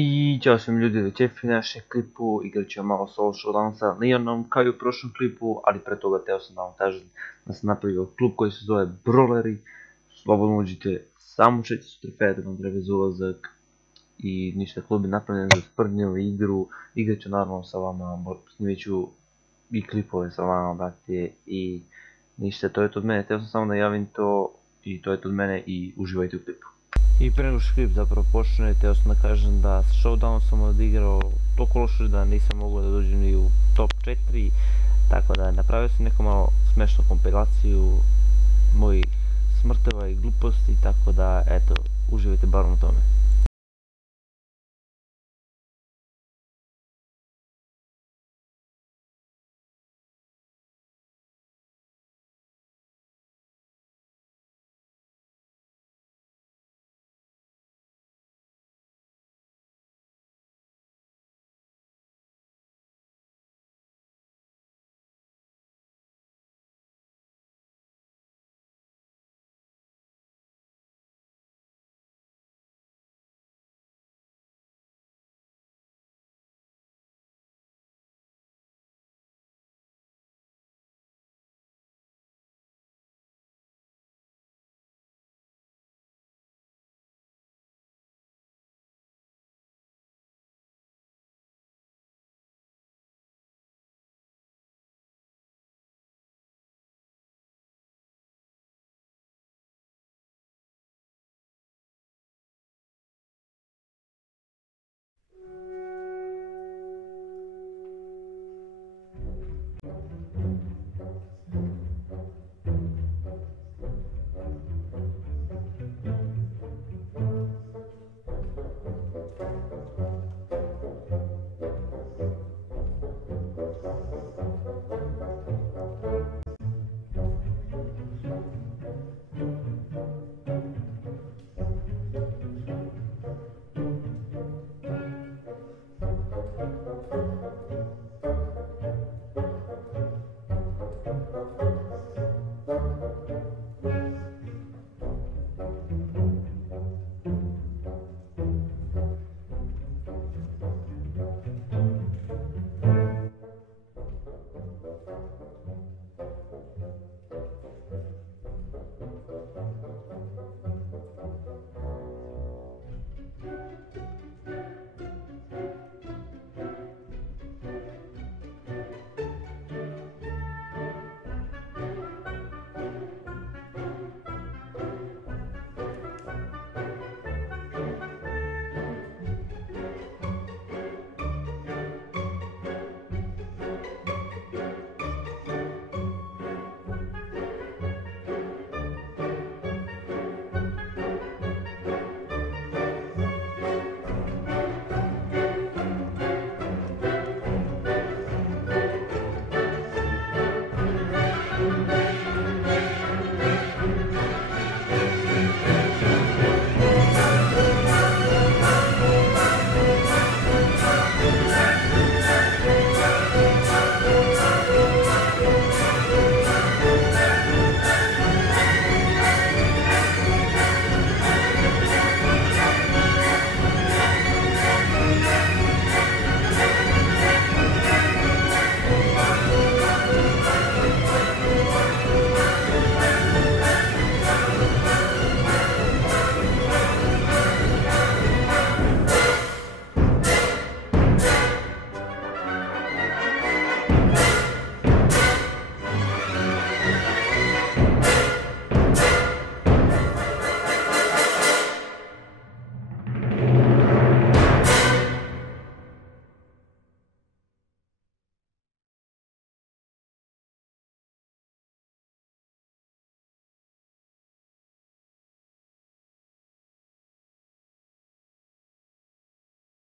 I ćao svim ljudi, već je našem klipu, igrat ćemo malo solo showdown sa Leonom kao i u prošlom klipu, ali pre toga teo sam da vam kažem da sam napravio klub koji se zove Brawleri. Slobodno uđite samo 400 trofeja da vam treba za ulazak i ništa, klub je napravljen za sprdnju igru, igrat ću naravno sa vama, snimit ću i klipove sa vama, brate, i ništa, to je to od mene, teo sam samo da javim to i to je to od mene i uživajte u klipu. I pre nego što klip zapravo počne, teo sam da kažem da s Showdownom sam odigrao toliko loše da nisam mogao da dođem ni u top 4, tako da napravio sam neku malo smešnu kompilaciju mojih smrteva i gluposti, tako da eto, uživajte bar u tome.